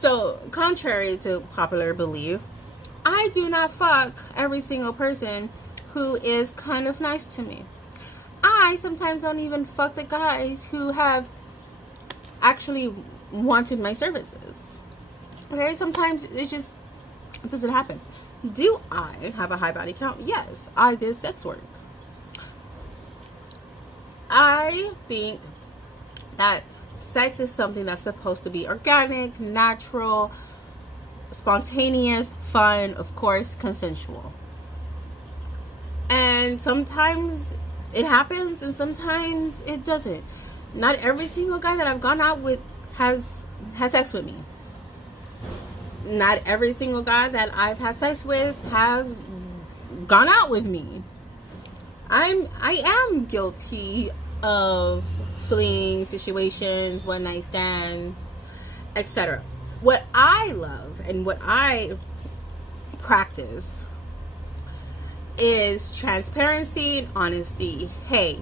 So, contrary to popular belief, I do not fuck every single person who is kind of nice to me. I sometimes don't even fuck the guys who have actually wanted my services. Okay, sometimes it doesn't happen. Do I have a high body count? Yes, I did sex work. I think that sex is something that's supposed to be organic, natural, spontaneous, fun, of course, consensual. And sometimes it happens and sometimes it doesn't. Not every single guy that I've gone out with has sex with me. Not every single guy that I've had sex with has gone out with me. I am guilty of fleeing situations, one night stands, etc. What I love and what I practice is transparency and honesty. Hey,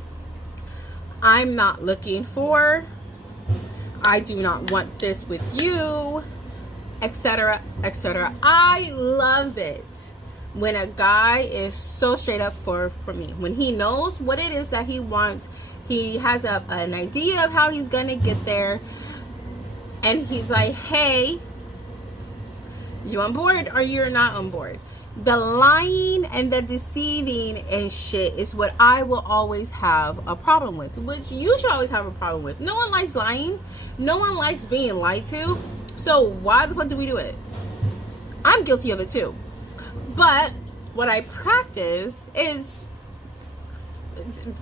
I'm not looking for, I do not want this with you, etc., etc. I love it when a guy is so straight up for me. When he knows what it is that he wants, he has an idea of how he's gonna get there, and he's like, hey, you on board or you're not on board? The lying and the deceiving and shit is what I will always have a problem with, which you should always have a problem with. No one likes lying. No one likes being lied to. So why the fuck do we do it? I'm guilty of it too. But what I practice is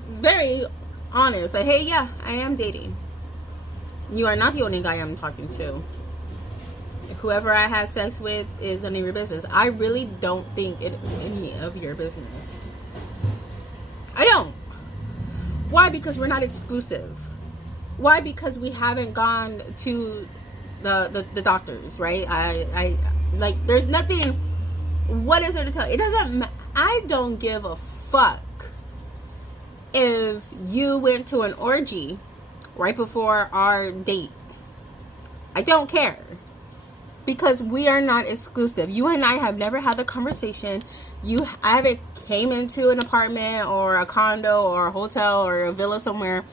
very honest. Like, hey, yeah, I am dating. You are not the only guy I'm talking to. Whoever I had sex with is none of your business. I really don't think it is any of your business. I don't. Why? Because we're not exclusive. Why? Because we haven't gone to the doctors, right? I like, there's nothing. What is there to tell? It doesn't. I don't give a fuck if you went to an orgy right before our date. I don't care. Because we are not exclusive. You and I have never had the conversation. I haven't came into an apartment or a condo or a hotel or a villa somewhere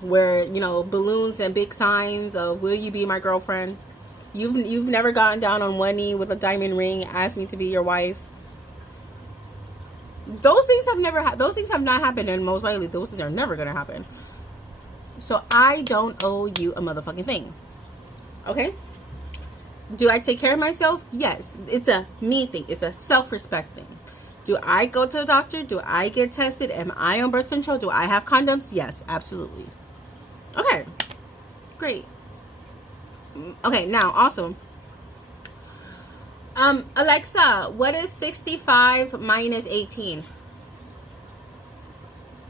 where, you know, balloons and big signs of will you be my girlfriend. You've never gotten down on one knee with a diamond ring, asked me to be your wife. Those things have not happened, and most likely those things are never gonna happen. So I don't owe you a motherfucking thing. Okay? Do I take care of myself? Yes. It's a me thing. It's a self-respect thing. Do I go to the doctor? Do I get tested? Am I on birth control? Do I have condoms? Yes, absolutely. Okay. Great. Okay, now also, Alexa, what is 65 minus 18?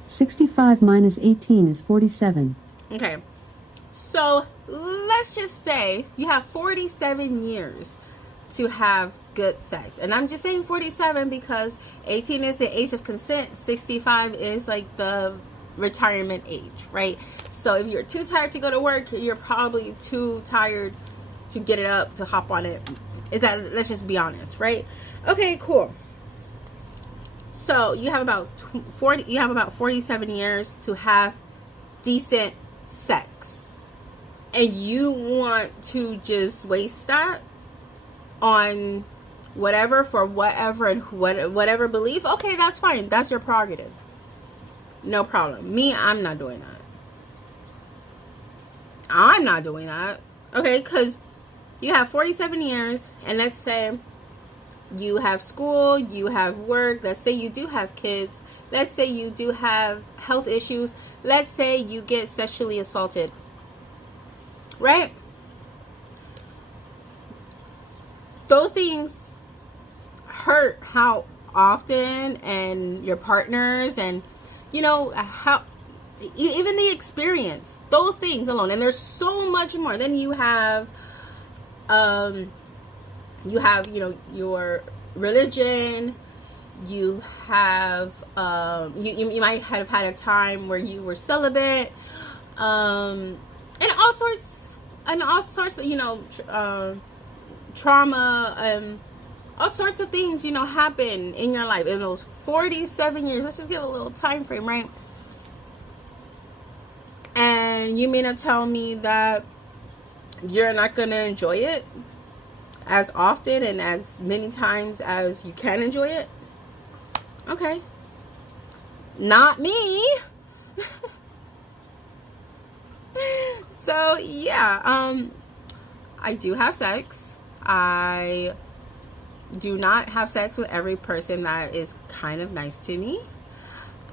65 minus 18 is 47. Okay. So let's just say you have 47 years to have good sex. And I'm just saying 47 because 18 is the age of consent. 65 is like the retirement age, right? So if you're too tired to go to work, you're probably too tired to get it up, to hop on it. Let's just be honest, right? Okay, cool. So you have about 47 years to have decent sex. And you want to just waste that on whatever, for whatever, and whatever belief, okay, that's fine. That's your prerogative. No problem. Me, I'm not doing that. I'm not doing that. Okay, because you have 47 years, and let's say you have school, you have work, let's say you do have kids, let's say you do have health issues, let's say you get sexually assaulted, right? Those things hurt how often, and your partners, and you know how, even the experience, those things alone. And there's so much more. Then you have you know, your religion. You have you might have had a time where you were celibate, and all sorts, you know, trauma, all sorts of things, you know, happen in your life in those 47 years. Let's just get a little time frame, right? And you mean to tell me that you're not going to enjoy it as often and as many times as you can enjoy it? Okay. Not me. So, yeah, I do have sex. I do not have sex with every person that is kind of nice to me.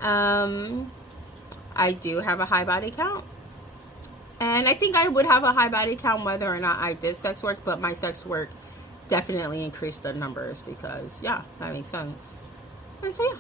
I do have a high body count. And I think I would have a high body count whether or not I did sex work, but my sex work definitely increased the numbers because, yeah, that makes sense. And so, yeah.